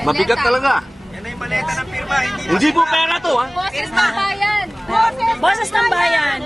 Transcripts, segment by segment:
Mabigat talaga. Yan ay maleta ng pirma, Hindi po pera to, ha? Boses ng bayan! Boses ng bayan!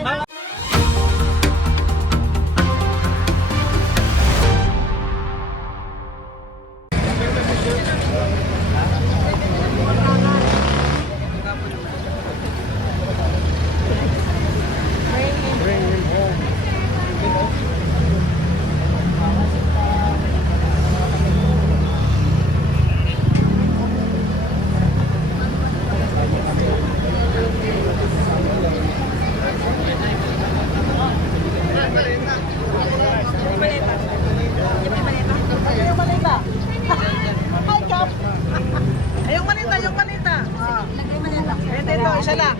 Isa lang.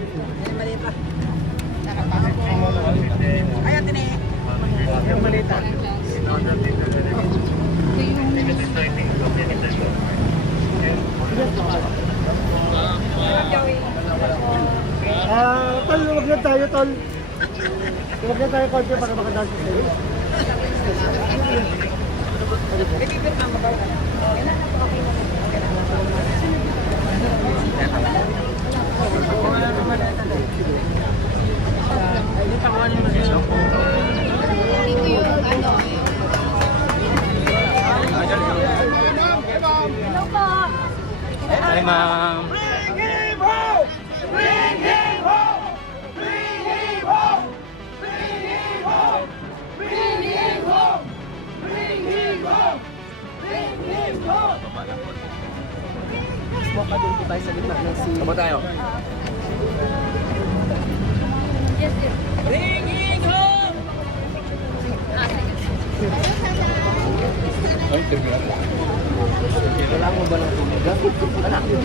Malita. Ayan, tini. Yung malita. Tol, huwag na tayo, tol. Huwag na tayo konti para makadaan sa sa'yo. Dito yung ano. Hello po. Hi, ma'am. Bring him home! Bring him home! Bring him home! Bring him home! Bring him home! Bring him home! Bring him home! Baka doon po tayo sa gitna ng si... Saan ba tayo? Yes, yes. Ringing home! Kailangan mo ba ng tubig? Anak. Ito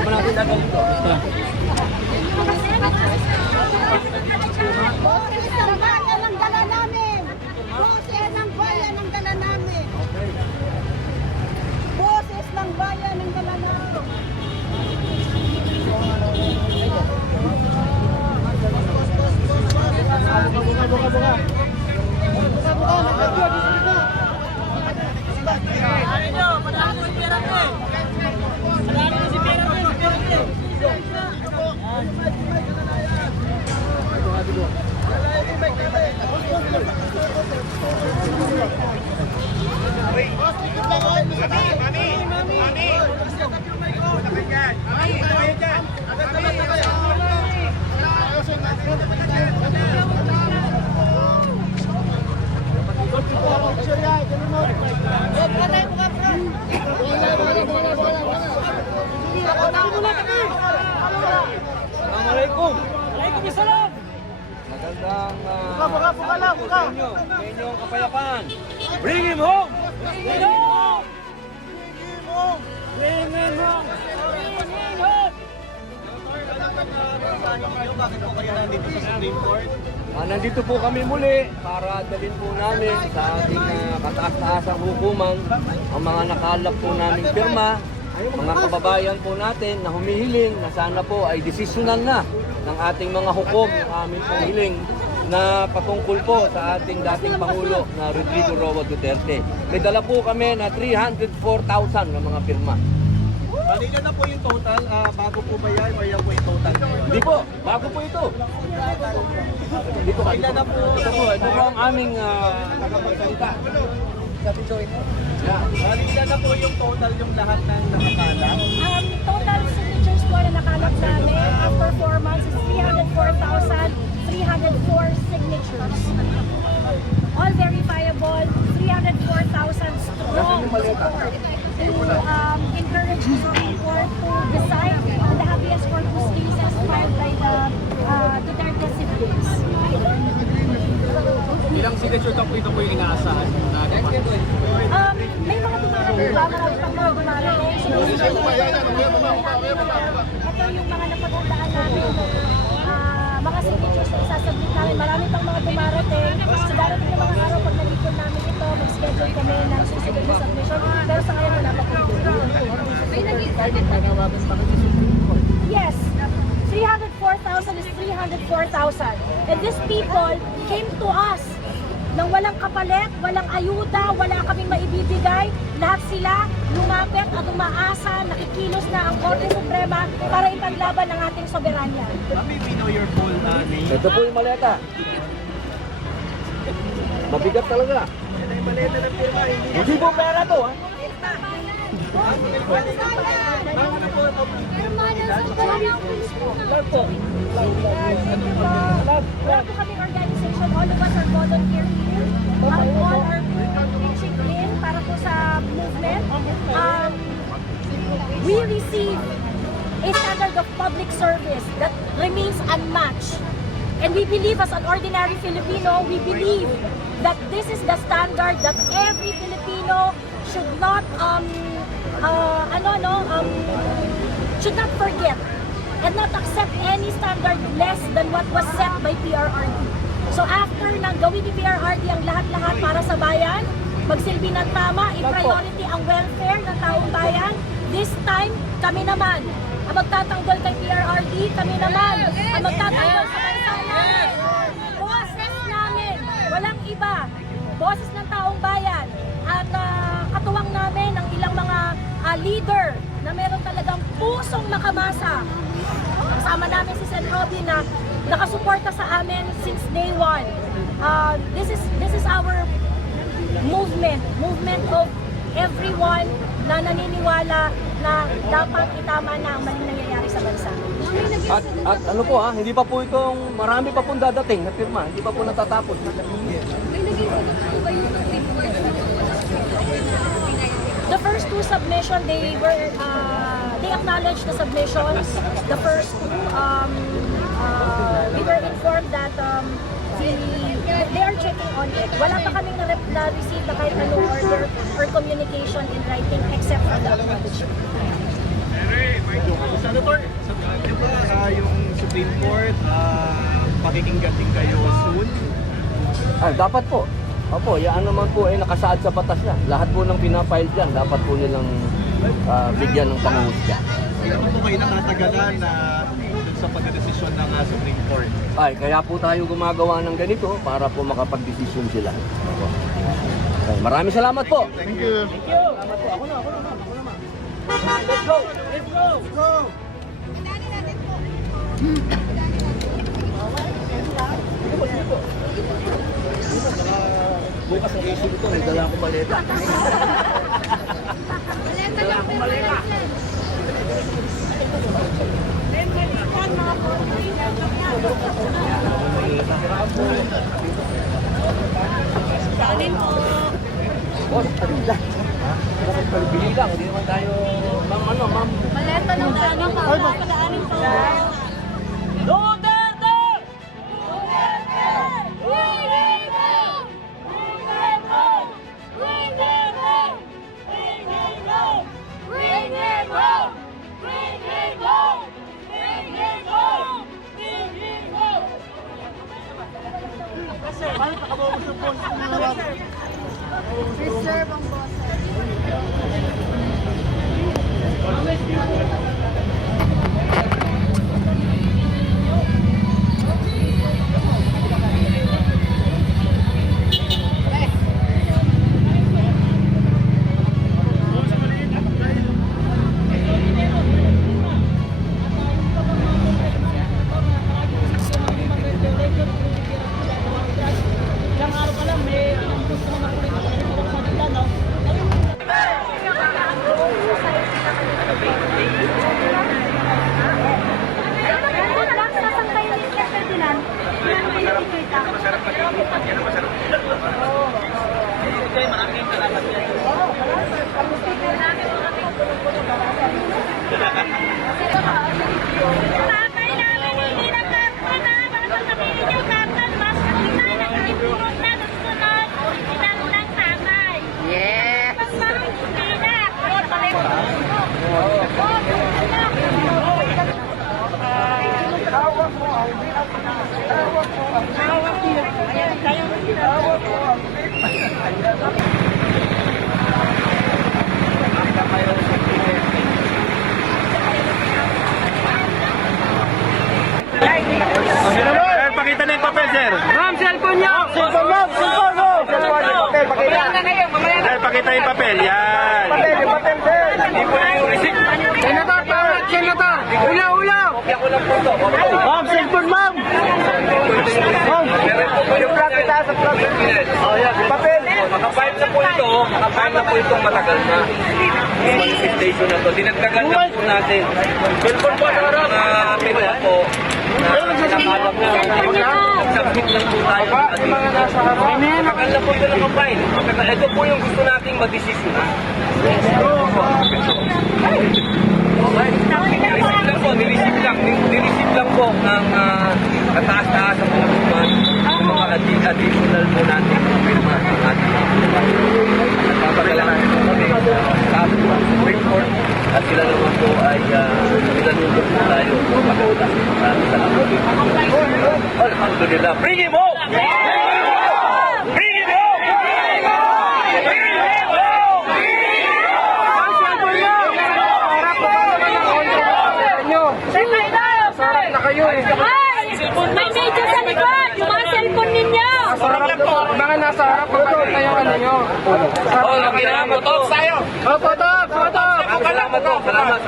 ba natin gagawin ito? Boses ng bayan ang dala namin! Boses ng bayan ang dala namin! Boses ng bayan ang dala namin! Assalamualaikum. Waalaikumsalam! Magandang Buka. inyo. Sa inyong kapayapaan. Bring him home! Ringing home! Ringing home! Ringing home! Bakit po kayo nandito sa Supreme Court? Nandito po kami muli para dalhin po namin sa ating kataas-taasang hukuman ang mga nakalap po naming pirma, mga kababayan po natin na humihiling na sana po ay desisyonan na ng ating mga hukom yung aming pong hiling na patungkol po sa ating dating Pangulo na Rodrigo Roa Duterte. May dala po kami na 304,000 na mga pirma. Kanina na po yung total, bago po ba yan o yan po yung total? Hindi po, bago po ito. Hindi po, Kanina na po. ito po ang aming tagapagsalita. Kanina na po yung total yung lahat ng nakakala. Total signatures po na nakalap namin after 4 months is 304,304 signatures. All verifiable, 304,000 strong support to encourage the Supreme Court to decide on the habeas corpus cases filed by the Duterte siblings. Ilang signature talk dito po yung inaasahan? May mga dumarating ba? Marami pang mga dumarating. So, ito yung mga napagandaan namin mga signatures na isasabit namin. Marami pang mga dumarating. So, darating yung mga araw pag nalipon namin ito. mag-report kami ng susunod na submission. Pero sa ngayon wala pa po. Yes. 304,000 is 304,000. And these people came to us nang walang kapalit, walang ayuda, wala kaming maibibigay. Lahat sila lumapit at umaasa, nakikilos na ang Korte Suprema para ipaglaban ang ating soberanya. Mami, we know your full name. Ito po yung maleta. Mabigat talaga. Yan yung maleta ng firma. Hindi po pera to, ha? Wala po kaming organization. All of us are volunteer here. All are pitching in para po sa movement. We receive a standard of public service that remains unmatched. And we believe as an ordinary Filipino, we believe that this is the standard that every Filipino should not should not forget and not accept any standard less than what was set by PRRD. So after nang gawin ni PRRD ang lahat-lahat para sa bayan, magsilbi ng tama, i-priority ang welfare ng taong bayan, this time kami naman ang magtatanggol kay PRRD, kami naman ang magtatanggol sa bansa namin. Boses namin, walang iba. Boses ng taong bayan at katuwang namin ang ilang mga leader na meron talagang pusong makamasa. Kasama namin si Sen. Robin na nakasuporta sa amin since day one. This is our movement of everyone na naniniwala na dapat itama na ang maling nangyayari sa bansa. At ano po ha, hindi pa po itong, marami pa pong dadating na firma, hindi pa po natatapos. The first two submission, they acknowledged the submissions. The first two, we were informed that they are checking on it. Wala pa kaming na-receive na kahit anong order or communication in writing except for the acknowledgement. Senator, sabihin niyo ba yung Supreme Court, pakikinggan din kayo soon? Dapat po. Opo, yan naman po ay nakasaad sa batas na. Lahat po ng pinapile dyan, dapat po nilang bigyan ng panguhusga. Hindi naman po kayo nakatagalan na dun sa pagkadesisyon ng Supreme Court. Kaya po tayo gumagawa ng ganito para po makapag-desisyon sila. Maraming salamat po. Thank you. Salamat po. Ako na. Let's go! Let's go! Bukas ang issue ito, may dala akong maleta. Dala akong maleta. Boss, alin lang. Bakit palibili lang? Hindi naman tayo, ma'am. Maleta ng dami pa. Padaanin po. Duterte! Reserve ang boss. Pakita na yung papel, sir. Ma'am, cellphone niyo! Cellphone mo! Cellphone mo! Cellphone mo! Papel, pakita. Sir, pakita yung papel. Yan. Papel, yung papel, sir. Hindi ko na yung receipt. Senator, pangat! Senator! Ula! Kopya ko lang po ito. Ma'am, cellphone, ma'am. Ma'am, yung plug, itaas ang plug. Oh, yan. Papel. Naka-file na po ito. Naka-file na po ito matagal na. Manifestation na to. Dinagdagan lang po natin. Cellphone po na harap. Pirma po. Nakalap na. Nagsubmit lang po tayo. Matagal na po ito naka-file. Ito po yung gusto nating mag-desisyon. Okay. Nireceive lang po. Nireceive lang po ng kataas-taas ang mga tuman. Yung mga additional po natin. Pirma ng ating nagpapagalahan po kami sa Supreme Court at sila naman po ay pinanunod po tayo. Maganda. Salamat. Alhamdulillah. Bring him home! Bring him home! Bring him home! Sarap na kayo eh. Ay! May medyo sa likod! Yung mga cellphone ninyo! Sarap na po. Mga nasa harap, pagkakit na yung ano nyo. Oh, salamat po. Oh, potok! Salamat po. Salamat.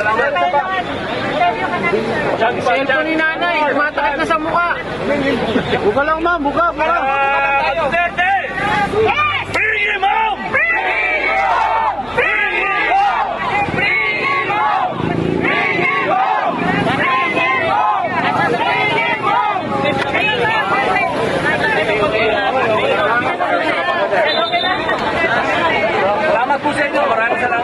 Cellphone ni nanay, tumatakit na sa mukha. Buka lang, ma'am. Buka. Duterte! Yes! Bring him home! Bring him home! Bring him home! Bring him home! Bring him home! Bring him home! Salamat po sa inyo. Maraming salamat.